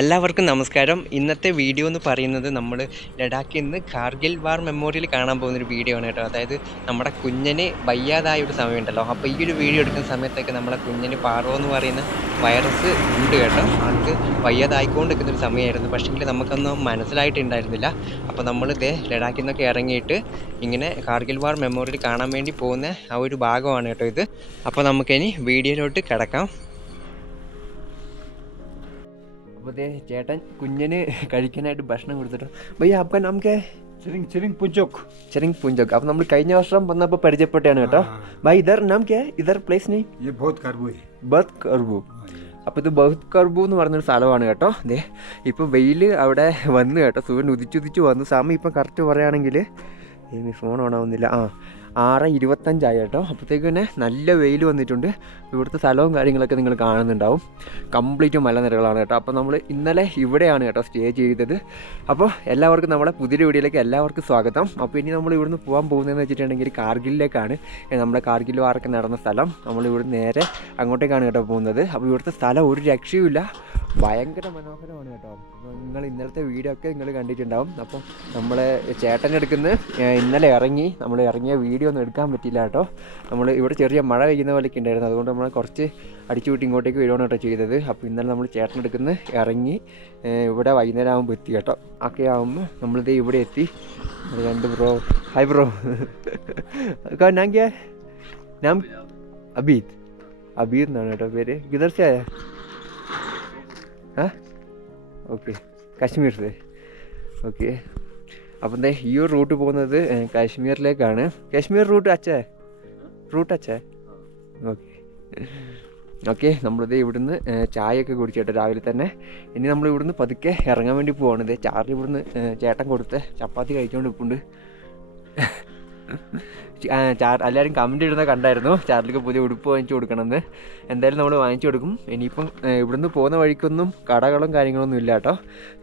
എല്ലാവർക്കും നമസ്കാരം. ഇന്നത്തെ വീഡിയോ എന്ന് പറയുന്നത് നമ്മൾ ലഡാക്കിൽ നിന്ന് കാർഗിൽ വാർ മെമ്മോറിയൽ കാണാൻ പോകുന്നൊരു വീഡിയോ ആണ് കേട്ടോ. അതായത് നമ്മുടെ കുഞ്ഞിന് വയ്യാതായ ഒരു സമയമുണ്ടല്ലോ അപ്പോൾ ഈ ഒരു വീഡിയോ എടുക്കുന്ന സമയത്തൊക്കെ നമ്മുടെ കുഞ്ഞിന് പാറോ എന്ന് പറയുന്ന വൈറസ് ഉണ്ട് കേട്ടോ. ആൾക്ക് വയ്യാതായിക്കൊണ്ട് നിൽക്കുന്ന ഒരു സമയമായിരുന്നു. പക്ഷേങ്കിൽ നമുക്കൊന്നും മനസ്സിലായിട്ടുണ്ടായിരുന്നില്ല. അപ്പോൾ നമ്മൾ ഇതേ ലഡാക്കിൽ നിന്നൊക്കെ ഇറങ്ങിയിട്ട് ഇങ്ങനെ കാർഗിൽ വാർ മെമ്മോറിയൽ കാണാൻ വേണ്ടി പോകുന്ന ആ ഒരു ഭാഗമാണ് കേട്ടോ ഇത്. അപ്പോൾ നമുക്കിനി വീഡിയോയിലോട്ട് കിടക്കാം. അപ്പോഴത്തെ ചേട്ടൻ കുഞ്ഞിന് കഴിക്കാനായിട്ട് ഭക്ഷണം കൊടുത്തിട്ട് ഭയ്യ അപ്പം നമുക്ക് ചെറിങ് ചെറിങ് പുഞ്ചോക്ക് ചെറിങ് പുഞ്ചോക്ക് അപ്പം നമ്മൾ കഴിഞ്ഞ വർഷം വന്നപ്പോൾ പരിചയപ്പെട്ടാണ് കേട്ടോ. ബൈ ഇതർ നാം കേ ഇതർ പ്ലേസ് നെയ് ബോത്ത് കർബു. ബോത്ത് കർബു. അപ്പോൾ ഇത് ബഹുത് കർബു എന്ന് പറഞ്ഞൊരു സ്ഥലമാണ് കേട്ടോ. ദേ ഇപ്പോൾ വെയിൽ അവിടെ വന്നു കേട്ടോ. സൂര്യൻ ഉദിച്ചുദിച്ചു വന്നു. സമയം ഇപ്പം കറക്റ്റ് പറയുകയാണെങ്കിൽ ഈ ഫോൺ ഓണാവുന്നില്ല ആ ആറ് ഇരുപത്തഞ്ചായി കേട്ടോ. അപ്പോഴത്തേക്ക് തന്നെ നല്ല വെയിൽ വന്നിട്ടുണ്ട്. ഇവിടുത്തെ സ്ഥലവും കാര്യങ്ങളൊക്കെ നിങ്ങൾ കാണുന്നുണ്ടാവും. കംപ്ലീറ്റ് മലനിരകളാണ് കേട്ടോ. അപ്പോൾ നമ്മൾ ഇന്നലെ ഇവിടെയാണ് കേട്ടോ സ്റ്റേ ചെയ്തത്. അപ്പോൾ എല്ലാവർക്കും നമ്മുടെ പുതിയ വീഡിയോയിലേക്ക് എല്ലാവർക്കും സ്വാഗതം. അപ്പോൾ ഇനി നമ്മൾ ഇവിടുന്ന് പോകാൻ പോകുന്നതെന്ന് വെച്ചിട്ടുണ്ടെങ്കിൽ കാർഗിലിലേക്കാണ് നമ്മുടെ കാർഗിൽ വാറൊക്കെ നടന്ന സ്ഥലം. നമ്മൾ നേരെ അങ്ങോട്ടേക്കാണ് കേട്ടോ പോകുന്നത്. അപ്പോൾ ഇവിടുത്തെ സ്ഥലം ഒരു രക്ഷയുമില്ല. ഭയങ്കര മനോഹരമാണ് കേട്ടോ. നിങ്ങൾ ഇന്നലത്തെ വീഡിയോ ഒക്കെ നിങ്ങൾ കണ്ടിട്ടുണ്ടാവും. അപ്പം നമ്മൾ ചേട്ടനെടുക്കുന്ന ഇന്നലെ ഇറങ്ങി നമ്മൾ ഇറങ്ങിയ വീഡിയോ ഒന്നും എടുക്കാൻ പറ്റിയില്ല കേട്ടോ. നമ്മൾ ഇവിടെ ചെറിയ മഴ പെയ്യുന്ന പോലെയൊക്കെ ഉണ്ടായിരുന്നു. അതുകൊണ്ട് നമ്മൾ കുറച്ച് അടിച്ചു വിട്ട് ഇങ്ങോട്ടേക്ക് വരുവാണ് കേട്ടോ ചെയ്തത്. അപ്പോൾ ഇന്നലെ നമ്മൾ ചേട്ടനെടുക്കുന്ന ഇറങ്ങി ഇവിടെ വൈകുന്നേരം ആകുമ്പോൾ എത്തി കേട്ടോ. ഒക്കെ ആകുമ്പോൾ നമ്മളിത് ഇവിടെ എത്തി. രണ്ട് ബ്രോ ഹൈ ബ്രോ ഞാൻ ക്യാ? നാം അബീദ്. അബീദ് എന്നാണ് കേട്ടോ പേര്. കിതർ സേ ആയാ हाँ ഓക്കെ. Kashmir say okay. അപ്പം ദേ ഈ ഒരു റൂട്ട് പോകുന്നത് കാശ്മീരിലേക്കാണ്. കാശ്മീർ റൂട്ട് അച്ഛേ? റൂട്ട് അച്ഛേ? ഓക്കെ. ഓക്കെ നമ്മളിത് ഇവിടുന്ന് ചായയൊക്കെ കുടിച്ചിട്ട് രാവിലെ തന്നെ. ഇനി നമ്മൾ ഇവിടുന്ന് പതുക്കെ ഇറങ്ങാൻ വേണ്ടി പോവാണ്. ഇതേ ചാർലി ഇവിടുന്ന് ചേട്ടൻ കൊടുത്ത് ചപ്പാത്തി കഴിച്ചുകൊണ്ട് ഇപ്പുണ്ട് എല്ലാവരും കമന്റ് ഇടുന്ന കണ്ടായിരുന്നു. ചാർലിക്ക് പുതിയ ഉടുപ്പ് വാങ്ങിച്ചു കൊടുക്കണമെന്ന്. എന്തായാലും നമ്മൾ വാങ്ങിച്ചു കൊടുക്കും. ഇനിയിപ്പം ഇവിടുന്ന് പോകുന്ന വഴിക്കൊന്നും കടകളും കാര്യങ്ങളൊന്നും ഇല്ല കേട്ടോ.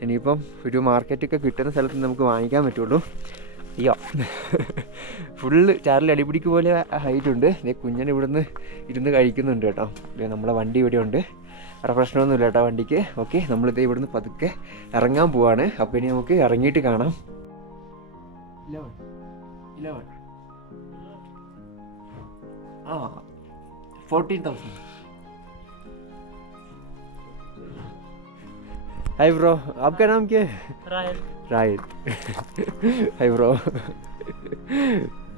ഇനിയിപ്പം ഒരു മാർക്കറ്റൊക്കെ കിട്ടുന്ന സ്ഥലത്ത് നമുക്ക് വാങ്ങിക്കാൻ പറ്റുള്ളൂ. അയ്യോ. ഫുള്ള് ചാർലി അടിപിടിക്ക് പോലെ ഹൈറ്റ് ഉണ്ട്. കുഞ്ഞൻ ഇവിടുന്ന് ഇരുന്ന് കഴിക്കുന്നുണ്ട് കേട്ടോ. നമ്മളെ വണ്ടി ഇവിടെ ഉണ്ട്. വേറെ പ്രശ്നമൊന്നുമില്ല കേട്ടോ വണ്ടിക്ക്. ഓക്കെ നമ്മളിത് ഇവിടുന്ന് പതുക്കെ ഇറങ്ങാൻ പോവാണ്. അപ്പോൾ ഇനി നമുക്ക് ഇറങ്ങിയിട്ട് കാണാം. ഇല്ല ഇലവൻ ആ ഫോർട്ടീൻ തൗസൻഡ് हाय ब्रो आपका नाम क्या है रायल റായൽ ഹായ് ബ്രോ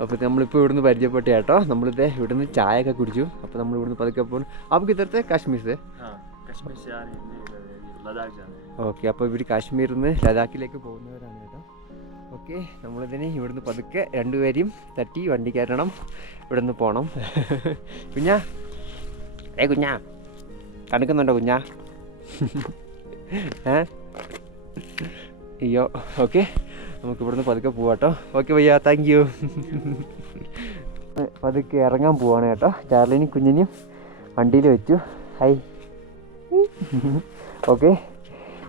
അപ്പോൾ നമ്മളിപ്പോൾ ഇവിടുന്ന് പരിചയപ്പെട്ട കേട്ടോ നമ്മളിത് ഇവിടുന്ന് ചായ ഒക്കെ കുടിച്ചു അപ്പോൾ നമ്മൾ ഇവിടുന്ന് പതുക്കെ പോകുന്നു അപ്പോൾ ഇതരത്തെ കാശ്മീർ സേ हाँ कश्मीर से आ रहे हैं ये लद्दाख जाना है ഓക്കെ അപ്പോൾ ഇവർ കാശ്മീരിൽ നിന്ന് ലഡാക്കിലേക്ക് പോകുന്നവരാണ് കേട്ടോ ഓക്കെ നമ്മളിതിന് ഇവിടുന്ന് പതുക്കെ രണ്ടുപേരെയും തട്ടി വണ്ടി കയറണം ഇവിടുന്ന് പോകണം കുഞ്ഞാ. ഏ കുഞ്ഞാ. കണക്കുന്നുണ്ടോ കുഞ്ഞാ? ഏ? അയ്യോ ഓക്കെ. നമുക്ക് ഇവിടുന്ന് പതുക്കെ പോവാട്ടോ ഓക്കെ ഭയ്യ താങ്ക് യു പതുക്കെ ഇറങ്ങാൻ പോവാണ് കേട്ടോ. ചാർലിനും കുഞ്ഞിനെയും വണ്ടിയിൽ വെച്ചു. ഹൈ. ഓക്കെ.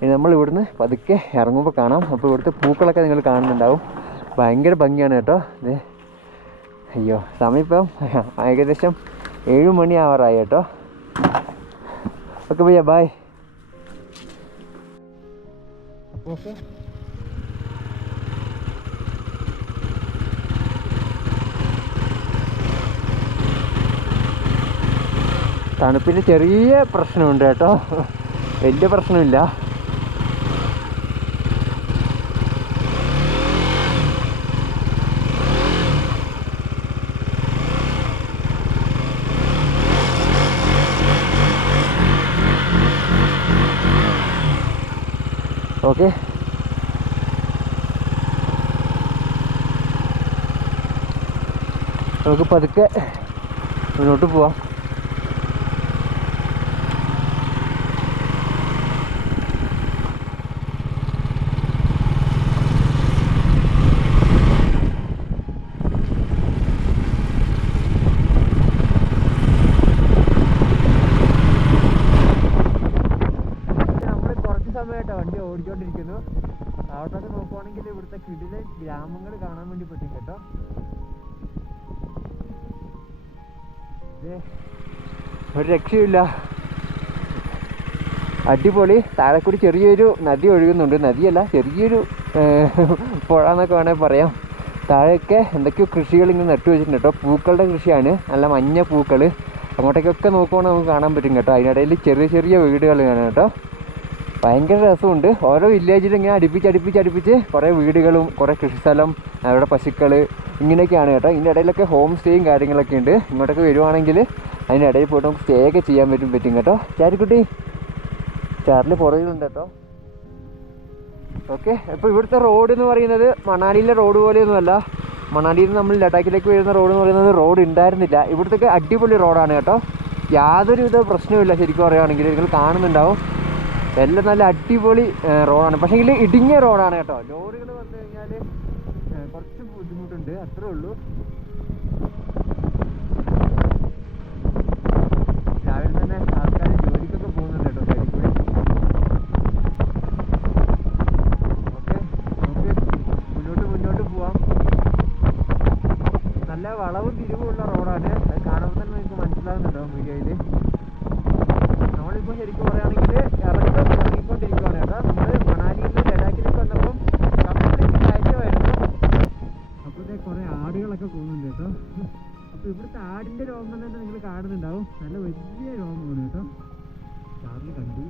ഇനി നമ്മൾ ഇവിടുന്ന് പതുക്കെ ഇറങ്ങുമ്പോൾ കാണാം. അപ്പോൾ ഇവിടുത്തെ പൂക്കളൊക്കെ നിങ്ങൾ കാണുന്നുണ്ടാവും. ഭയങ്കര ഭംഗിയാണ് കേട്ടോ. ഇത് അയ്യോ സമയം ഇപ്പം ഏകദേശം ഏഴ് മണി ആവാറായി കേട്ടോ. ഓക്കെ ഭയ്യ ബായ് ഓക്കെ. തണുപ്പിന് ചെറിയ പ്രശ്നമുണ്ട് കേട്ടോ. വലിയ പ്രശ്നമില്ല. ഓക്കെ. നമുക്ക് പതുക്കെ മുന്നോട്ട് പോവാം നമ്മൾ കുറച്ച് സമയമായിട്ട് വണ്ടി ഓടിച്ചോണ്ടിരിക്കുന്നു അവിടത്തൊക്കെ നോക്കുവാണെങ്കിൽ ഇവിടുത്തെ കിടിലെ ഗ്രാമങ്ങൾ കാണാൻ വേണ്ടി പറ്റും കേട്ടോ. ഒരു രക്ഷയില്ല അടിപൊളി. താഴെക്കൂടി കൂടി ചെറിയൊരു നദി ഒഴുകുന്നുണ്ട്. നദിയല്ല ചെറിയൊരു പുഴ എന്നൊക്കെ വേണമെങ്കിൽ പറയാം. താഴെയൊക്കെ എന്തൊക്കെയോ കൃഷികൾ ഇങ്ങനെ നട്ടു വെച്ചിട്ടുണ്ട് കേട്ടോ. പൂക്കളുടെ കൃഷിയാണ്. നല്ല മഞ്ഞ പൂക്കൾ അങ്ങോട്ടേക്കൊക്കെ നോക്കുവാണെങ്കിൽ നമുക്ക് കാണാൻ പറ്റും കേട്ടോ. അതിനിടയിൽ ചെറിയ ചെറിയ വീടുകൾ കാണാം കേട്ടോ. ഭയങ്കര രസമുണ്ട്. ഓരോ വില്ലേജിലും ഇങ്ങനെ അടുപ്പിച്ച് അടുപ്പിച്ച് അടുപ്പിച്ച് കുറേ വീടുകളും കുറേ കൃഷിസ്ഥലം അവരുടെ പശുക്കൾ ഇങ്ങനെയൊക്കെയാണ് കേട്ടോ. ഇതിന്റെ ഇടയിലൊക്കെ ഹോം സ്റ്റേയും കാര്യങ്ങളൊക്കെ ഉണ്ട്. ഇങ്ങോട്ടൊക്കെ വരുവാണെങ്കിൽ അതിന്റെ ഇടയിൽ പോയിട്ട് നമുക്ക് സ്റ്റേ ഒക്കെ ചെയ്യാൻ പറ്റും പറ്റും കേട്ടോ. ചാരിക്കുട്ടി ചാറിൽ പുറകിലുണ്ട് കേട്ടോ. ഓക്കെ അപ്പോൾ ഇവിടുത്തെ റോഡ് എന്ന് പറയുന്നത് മണാലിയിലെ റോഡ് പോലെയൊന്നുമല്ല. മണാലിയിൽ നിന്ന് നമ്മൾ ലഡാക്കിലേക്ക് വരുന്ന റോഡ് എന്ന് പറയുന്നത് റോഡ് ഉണ്ടായിരുന്നില്ല. ഇവിടുത്തെ അടിപൊളി റോഡാണ് കേട്ടോ. യാതൊരുവിധ പ്രശ്നവുമില്ല ശരിക്കും പറയുകയാണെങ്കിൽ. നിങ്ങൾ കാണുന്നുണ്ടാവും. എല്ലാം നല്ല അടിപൊളി റോഡാണ്. പക്ഷേ ഇതിൽ ഇടുങ്ങിയ റോഡാണ് കേട്ടോ. ലോറികൾ വന്നു കഴിഞ്ഞാൽ കുറച്ച് ബുദ്ധിമുട്ടുണ്ട് അത്രേ ഉള്ളൂ രാവിലെ തന്നെ ആൾക്കാർ ജോലിക്കൊക്കെ പോകുന്നുണ്ട് കേട്ടോ സൈഡിൽ കൂടി ഓക്കെ നമുക്ക് മുന്നോട്ട് മുന്നോട്ട് പോവാം നല്ല വളവും തിരിവുമുള്ള റോഡാണ് അത് കാണുമ്പോൾ തന്നെ നിങ്ങൾക്ക് മനസ്സിലാകുന്നുണ്ടോ വീഡിയോയിൽ നമ്മളിപ്പോൾ ശരിക്കും പറയുകയാണെങ്കിൽ ഇറങ്ങി ഇറങ്ങിക്കൊണ്ടിരിക്കുകയാണ് കേട്ടോ നമ്മൾ മണാലിയിൽ നിന്ന് ലഡാക്കിലേക്ക് വന്നപ്പം കംപ്ലീറ്റ് കയറ്റമായിരുന്നു അപ്പോൾ ഇതേ കുറേ ആടുകളൊക്കെ പോകുന്നുണ്ട് കേട്ടോ അപ്പോൾ ഇവിടുത്തെ ആടിന്റെ രോമം തന്നെ നിങ്ങൾ കാണുന്നുണ്ടാവും. നല്ല വലിയ രോമമാണ് കേട്ടോ. കാറിൽ കണ്ടു.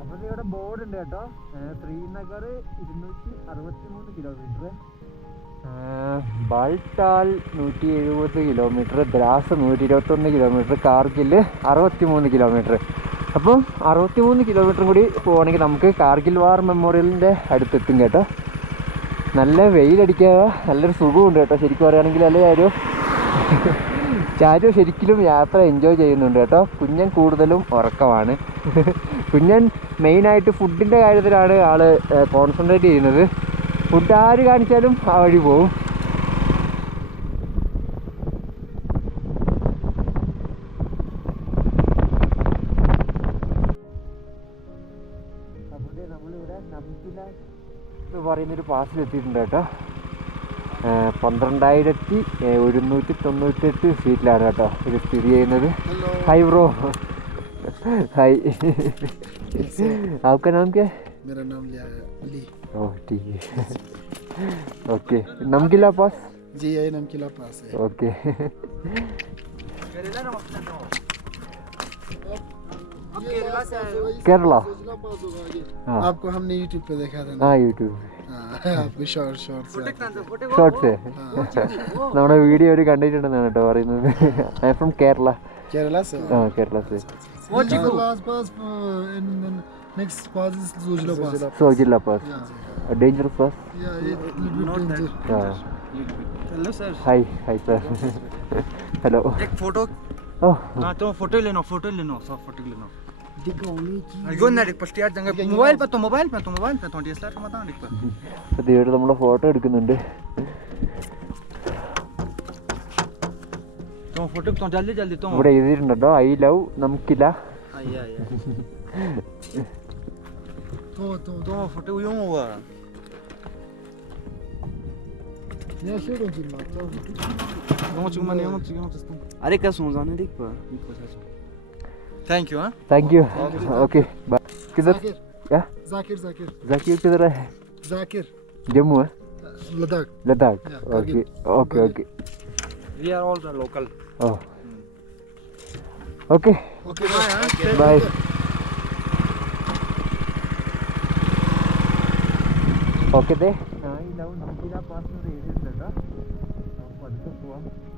അപ്പോൾ ഇവിടെ ബോർഡ് ഉണ്ട് കേട്ടോ. ശ്രീനഗർ ഇരുന്നൂറ്റി അറുപത്തി മൂന്ന് കിലോമീറ്റർ ബാൾട്ടാൽ നൂറ്റി എഴുപത് കിലോമീറ്റർ ദ്രാസ് നൂറ്റി ഇരുപത്തൊന്ന് കിലോമീറ്റർ കാർഗിൽ അറുപത്തി മൂന്ന് കിലോമീറ്റർ അപ്പം അറുപത്തി മൂന്ന് കിലോമീറ്ററും കൂടി പോവുകയാണെങ്കിൽ നമുക്ക് കാർഗിൽ വാർ മെമ്മോറിയലിന്റെ അടുത്തെത്തും കേട്ടോ. നല്ല വെയിലടിക്കുക നല്ലൊരു സുഖമുണ്ട് കേട്ടോ. ശരിക്കും പറയുകയാണെങ്കിൽ അല്ലേ ആരോ ചാരു ശരിക്കും യാത്ര എൻജോയ് ചെയ്യുന്നുണ്ട് കേട്ടോ. കുഞ്ഞൻ കൂടുതലും ഉറക്കമാണ്. കുഞ്ഞൻ മെയിനായിട്ട് ഫുഡിന്റെ കാര്യത്തിലാണ് ആൾ കോൺസെൻട്രേറ്റ് ചെയ്യുന്നത്. ഫുഡ് ആര് കാണിച്ചാലും ആ വഴി പോവും. നമ്മളിവിടെ നംകില എന്ന് പറയുന്നൊരു പാസിൽ എത്തിയിട്ടുണ്ട് കേട്ടോ ഏഹ് പന്ത്രണ്ടായിരത്തി ഏഹ് ഒരുന്നൂറ്റി തൊണ്ണൂറ്റെട്ട് സീറ്റിലാണ് കേട്ടോ ഇത് സ്ഥിതി ചെയ്യുന്നത് ഹായ് ബ്രോ ഹായ് आपका नाम क्या है मेरा नाम लिया है अली ओह ठीक है ओके नमकीला पास जी यही नमकीला पास है ओके केरला सोजला पास होगा आगे हाँ आपको हमने यूट्यूब पे देखा था ना हाँ യൂട്യൂബ് हाँ, आपको शॉर्ट शॉर्ट ഷോർട്സ് നമ്മുടെ വീഡിയോ ഒരു കണ്ടിട്ടുണ്ടെന്നാണ് കേട്ടോ പറയുന്നത് ഐ ഫ്രം കേരള केरला से ആ Kerala say the last pass uh, and then next pass is Zojla pass Zojila pass dangerous pass yeah it's little bit danger ആ hello sir hi hi sir hello एक photo ഓ हाँ तो फोटो लेना photo लेना सब photo लेना mobile പത്തോ mobile പത്തോ മൊബൈൽ പത്തോ ഡി എസ് ആർ മാത്രമാണ് എടുക്കുക നമ്മുടെ ഫോട്ടോ എടുക്കുന്നുണ്ട്। ഇവിടെ എഴുതിയിട്ടുണ്ടോ ഐ ലവ് നമുക്കില്ല Arrête qu'à son, j'en ai dit quoi. Thank you हाँ थैंक यू ओके किधर जाकिर जाकिर जाकिर किधर है जाकिर जम्मू है Ladakh Ladakh okay okay okay we are all the local okay okay bye okay ನಾವು ನಂಬಿದ ಪಾಸ್ನ ಏರಿಯಾದಾಗ ನಾವು ಅದಕ್ಕೆ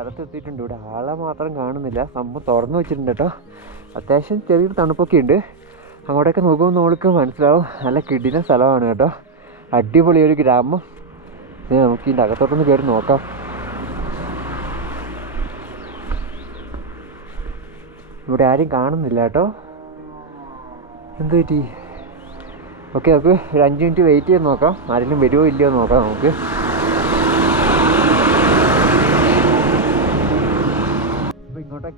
സ്ഥലത്തെത്തിയിട്ടുണ്ട്. ഇവിടെ ആളെ മാത്രം കാണുന്നില്ല. സംഭവം തുറന്നു വെച്ചിട്ടുണ്ട് കേട്ടോ. അത്യാവശ്യം ചെറിയൊരു തണുപ്പൊക്കെ ഉണ്ട് അങ്ങോട്ടൊക്കെ നോക്കുമ്പോൾ നമ്മൾക്ക് മനസ്സിലാവും. നല്ല കിടിന സ്ഥലമാണ് കേട്ടോ. അടിപൊളി ഒരു ഗ്രാമം. നമുക്ക് ഇതിന്റെ അകത്തോട്ടൊന്ന് കയറി നോക്കാം. ഇവിടെ ആരും കാണുന്നില്ല കേട്ടോ. എന്ത് പറ്റി? ഓക്കെ നമുക്ക് ഒരു അഞ്ച് മിനിറ്റ് വെയിറ്റ് ചെയ്ത് നോക്കാം. ആരെങ്കിലും വരുമോ ഇല്ലയോ നോക്കാം നമുക്ക്.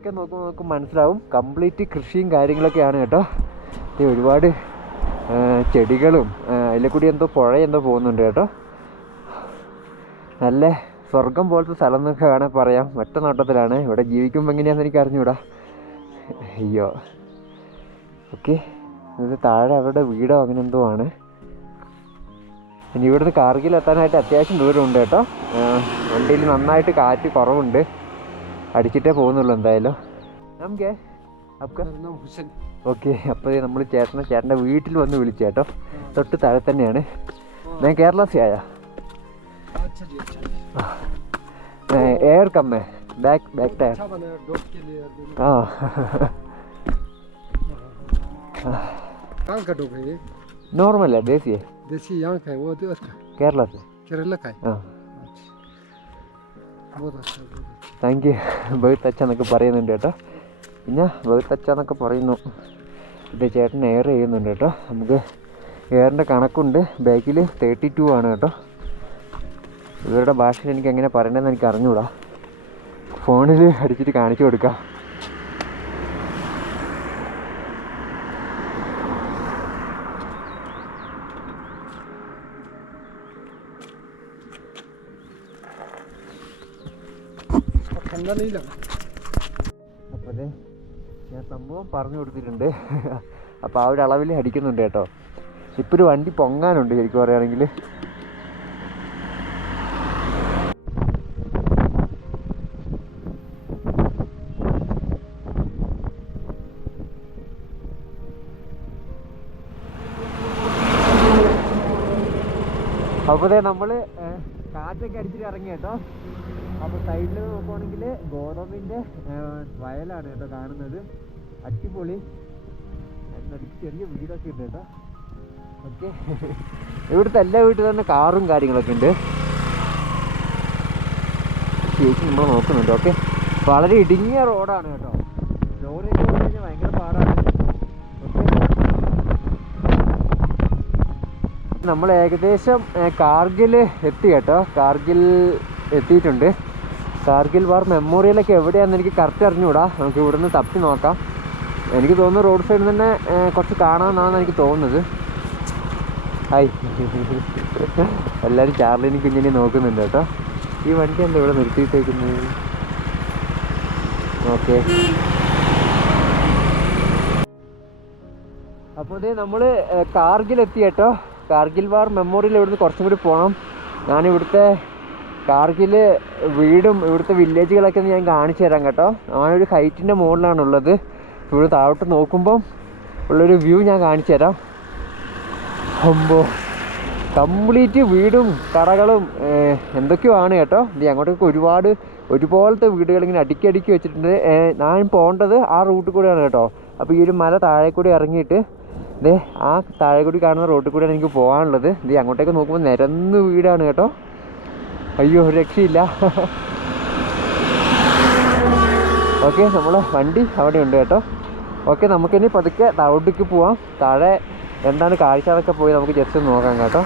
ഇങ്ങോട്ടൊക്കെ നോക്കുമ്പോൾ നമുക്ക് മനസ്സിലാവും. കംപ്ലീറ്റ് കൃഷിയും കാര്യങ്ങളൊക്കെയാണ് കേട്ടോ. ഒരുപാട് ചെടികളും അതിലെ കൂടി എന്തോ പുഴ എന്തോ പോകുന്നുണ്ട് കേട്ടോ. നല്ല സ്വർഗം പോലത്തെ സ്ഥലം എന്നൊക്കെ വേണേൽ പറയാം. ഒറ്റ നോട്ടത്തിലാണ്. ഇവിടെ ജീവിക്കുമ്പോൾ എങ്ങനെയാണെന്ന് എനിക്ക് അറിഞ്ഞൂടാ. അയ്യോ. ഓക്കെ. ഇത് താഴെ അവരുടെ വീടോ അങ്ങനെ എന്തോ ആണ്. ഇനി ഇവിടുന്ന് കാർഗിൽ എത്താനായിട്ട് അത്യാവശ്യം ദൂരമുണ്ട് കേട്ടോ. വണ്ടിയിൽ നന്നായിട്ട് കാറ്റ് കുറവുണ്ട്. അടിച്ചിട്ടേ പോകുന്നുള്ളൂ എന്തായാലും നമുക്ക് അപ്പ नाम हुसैन ഓക്കെ അപ്പോൾ നമ്മൾ ചേട്ടനെ ചേട്ടൻ്റെ വീട്ടിൽ വന്ന് വിളിച്ചു കേട്ടോ തൊട്ട് താഴെ തന്നെയാണ് ഞാൻ കേരള സി ആയ अच्छा जी अच्छा जी എയർ കമ്മേ ബാക്ക് ബാക്ക് ടയർ अच्छा बना डॉग के लिए दोनों ആ कहाँ का डॉग है ये നോർമൽ ദേശീയ देसी यहाँ का है वो उधर का കേരള से केरला का है ആ अच्छा बहुत अच्छा बहुत अच्छा താങ്ക് യു. ബഹുത്ത് അച്ഛ എന്നൊക്കെ പറയുന്നുണ്ട് കേട്ടോ. പിന്നെ ബഹുത്ത് അച്ഛ എന്നൊക്കെ പറയുന്നു. ഇത് ചേട്ടൻ എയർ ചെയ്യുന്നുണ്ട് കേട്ടോ. നമുക്ക് എയറിന്റെ കണക്കുണ്ട്. ബാക്കിൽ തേർട്ടി ടു ആണ് കേട്ടോ. ഇവരുടെ ഭാഷയിൽ എനിക്ക് എങ്ങനെ പറയണമെന്ന് എനിക്ക് അറിഞ്ഞൂടാ. ഫോണിൽ അടിച്ചിട്ട് കാണിച്ചു കൊടുക്കാം. കണ്ടറിയില്ല. അപ്പോഴേ ഞാൻ സംഭവം പറഞ്ഞു കൊടുത്തിട്ടുണ്ട്. അപ്പോൾ ആ ഒരു അളവിൽ അടിക്കുന്നുണ്ട് കേട്ടോ. ഇപ്പോൾ ഒരു വണ്ടി പൊങ്ങാനുണ്ട് ശരിക്കും പറയുകയാണെങ്കിൽ അപ്പോൾ നമ്മൾ കാറ്റൊക്കെ അടിച്ചിട്ട് ഇറങ്ങി കേട്ടോ. അപ്പോൾ സൈഡിൽ നോക്കുവാണെങ്കിൽ ഗോതമ്പിന്റെ വയലാണ് കേട്ടോ കാണുന്നത്. അടിപൊളി. ചെറിയ വീടൊക്കെ ഉണ്ട് കേട്ടോ. ഓക്കെ. ഇവിടുത്തെ എല്ലാ വീട്ടിൽ തന്നെ കാറും കാര്യങ്ങളൊക്കെ ഉണ്ട്. ചേച്ചി നമ്മൾ നോക്കുന്നുണ്ട് ഓക്കെ. വളരെ ഇടുങ്ങിയ റോഡാണ് കേട്ടോ. ലോറിയൊക്കെ വന്നു കഴിഞ്ഞാൽ ഭയങ്കര പാടാണ്. നമ്മൾ ഏകദേശം കാർഗിൽ എത്തി കേട്ടോ. കാർഗിൽ എത്തിയിട്ടുണ്ട്. കാർഗിൽ വാർ മെമ്മോറിയലൊക്കെ എവിടെയാണെന്ന് എനിക്ക് കറക്റ്റ് അറിഞ്ഞുകൂടാ. നമുക്ക് ഇവിടുന്ന് തപ്പി നോക്കാം. എനിക്ക് തോന്നുന്നു റോഡ് സൈഡിൽ തന്നെ കുറച്ച് കാണാമെന്നാണ് എനിക്ക് തോന്നുന്നത്. ഹായ്. എല്ലാവരും ചാർലിനും കുഞ്ഞിനെ നോക്കുന്നുണ്ട് കേട്ടോ. ഈ വണ്ടി എന്താ ഇവിടെ നിർത്തിയിട്ടേക്കുന്നത്? ഓക്കെ. അപ്പോൾ ഇതേ നമ്മൾ കാർഗിൽ എത്തി കേട്ടോ. കാർഗിൽ വാർ മെമ്മോറിയൽ ഇവിടുന്ന് കുറച്ചും കൂടി പോകണം ഞാൻ ഇവിടുത്തെ കാർഗിൽ വീടും ഇവിടുത്തെ വില്ലേജുകളൊക്കെ ഞാൻ കാണിച്ചു തരാം കേട്ടോ. ആ ഒരു ഹൈറ്റിന്റെ മുകളിലാണുള്ളത് ഇവിടെ താഴോട്ട് നോക്കുമ്പം ഉള്ളൊരു വ്യൂ ഞാൻ കാണിച്ചു തരാം. അമ്പോ കംപ്ലീറ്റ് വീടും കടകളും ഏഹ്, എന്തൊക്കെയോ ആണ് കേട്ടോ? ഇത് അങ്ങോട്ടൊക്കെ ഒരുപാട് ഒരുപോലത്തെ വീടുകൾ ഇങ്ങനെ അടുക്കി വെച്ചിട്ടുണ്ട്. ഞാൻ പോകേണ്ടത് ആ റൂട്ടിൽ കൂടെയാണ് കേട്ടോ. അപ്പോൾ ഈ ഒരു മല താഴെ കൂടി ഇറങ്ങിയിട്ട് ദേ ആ താഴെ കൂടി കാണുന്ന റോട്ടിൽ കൂടെയാണ് എനിക്ക് പോകാനുള്ളത്. ഇത് അങ്ങോട്ടേക്ക് നോക്കുമ്പോൾ നിരന്ന് വീടാണ് കേട്ടോ. അയ്യോ രക്ഷയില്ല. ഓക്കെ നമ്മളെ വണ്ടി അവിടെ ഉണ്ട് കേട്ടോ. ഓക്കെ നമുക്കിനി പതുക്കെ താഴോട്ടേക്ക് പോവാം. താഴെ എന്താണ് കാഴ്ച അതൊക്കെ പോയി നമുക്ക് ജസ്റ്റ് നോക്കാം കേട്ടോ.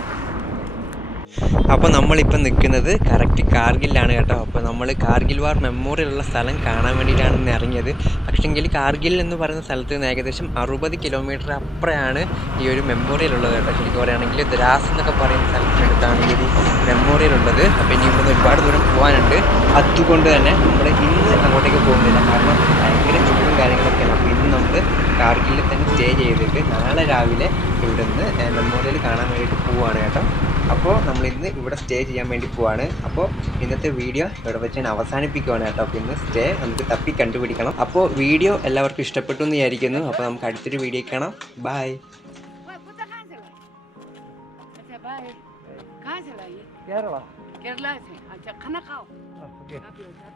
അപ്പോൾ നമ്മളിപ്പോൾ നിൽക്കുന്നത് കറക്റ്റ് കാർഗിലാണ് കേട്ടോ. അപ്പോൾ നമ്മൾ കാർഗിൽ വാർ മെമ്മോറിയൽ ഉള്ള സ്ഥലം കാണാൻ വേണ്ടിയിട്ടാണ് ഇന്ന് ഇറങ്ങിയത്. പക്ഷേങ്കിൽ കാർഗിൽ എന്ന് പറയുന്ന സ്ഥലത്ത് നിന്ന് ഏകദേശം അറുപത് കിലോമീറ്റർ അപ്പുറയാണ് ഈ ഒരു മെമ്മോറിയൽ ഉള്ളത് കേട്ടോ. ശരിക്കും പറയുകയാണെങ്കിൽ ദ്രാസ് എന്നൊക്കെ പറയുന്ന സ്ഥലത്തിനടുത്താണ് ഈ ഒരു മെമ്മോറിയൽ ഉള്ളത്. അപ്പോൾ ഇനി ഇവിടുന്ന് ഒരുപാട് ദൂരം പോകാനുണ്ട്. അതുകൊണ്ട് തന്നെ നമ്മൾ ഇന്ന് അങ്ങോട്ടേക്ക് പോകുന്നില്ല. കാരണം ഭയങ്കര ചൂടും കാര്യങ്ങളൊക്കെയാണ്. അപ്പോൾ ഇന്ന് നമ്മൾ കാർഗിലിൽ തന്നെ സ്റ്റേ ചെയ്തിട്ട് നാളെ രാവിലെ ഇവിടുന്ന് മെമ്മോറിയൽ കാണാൻ വേണ്ടിയിട്ട് പോവുകയാണ് കേട്ടോ. അപ്പോൾ നമ്മൾ ഇന്ന് ഇവിടെ സ്റ്റേ ചെയ്യാൻ വേണ്ടി പോവാണ് അപ്പോൾ ഇന്നത്തെ വീഡിയോ ഇവിടെ വെച്ച് ഞാൻ അവസാനിപ്പിക്കുവാണ് കേട്ടോ അപ്പോൾ ഇന്ന് സ്റ്റേ നമുക്ക് തപ്പി കണ്ടുപിടിക്കണം അപ്പോൾ വീഡിയോ എല്ലാവർക്കും ഇഷ്ടപ്പെട്ടു എന്ന് വിചാരിക്കുന്നു അപ്പോൾ നമുക്ക് അടുത്തൊരു വീഡിയോ കാണാം ബൈ Wah, puta कहाँ से लाई? अच्छा बाय कहाँ से लाई കേരള केरला से अच्छा खाना खाओ ഓക്കെ आप भी उधर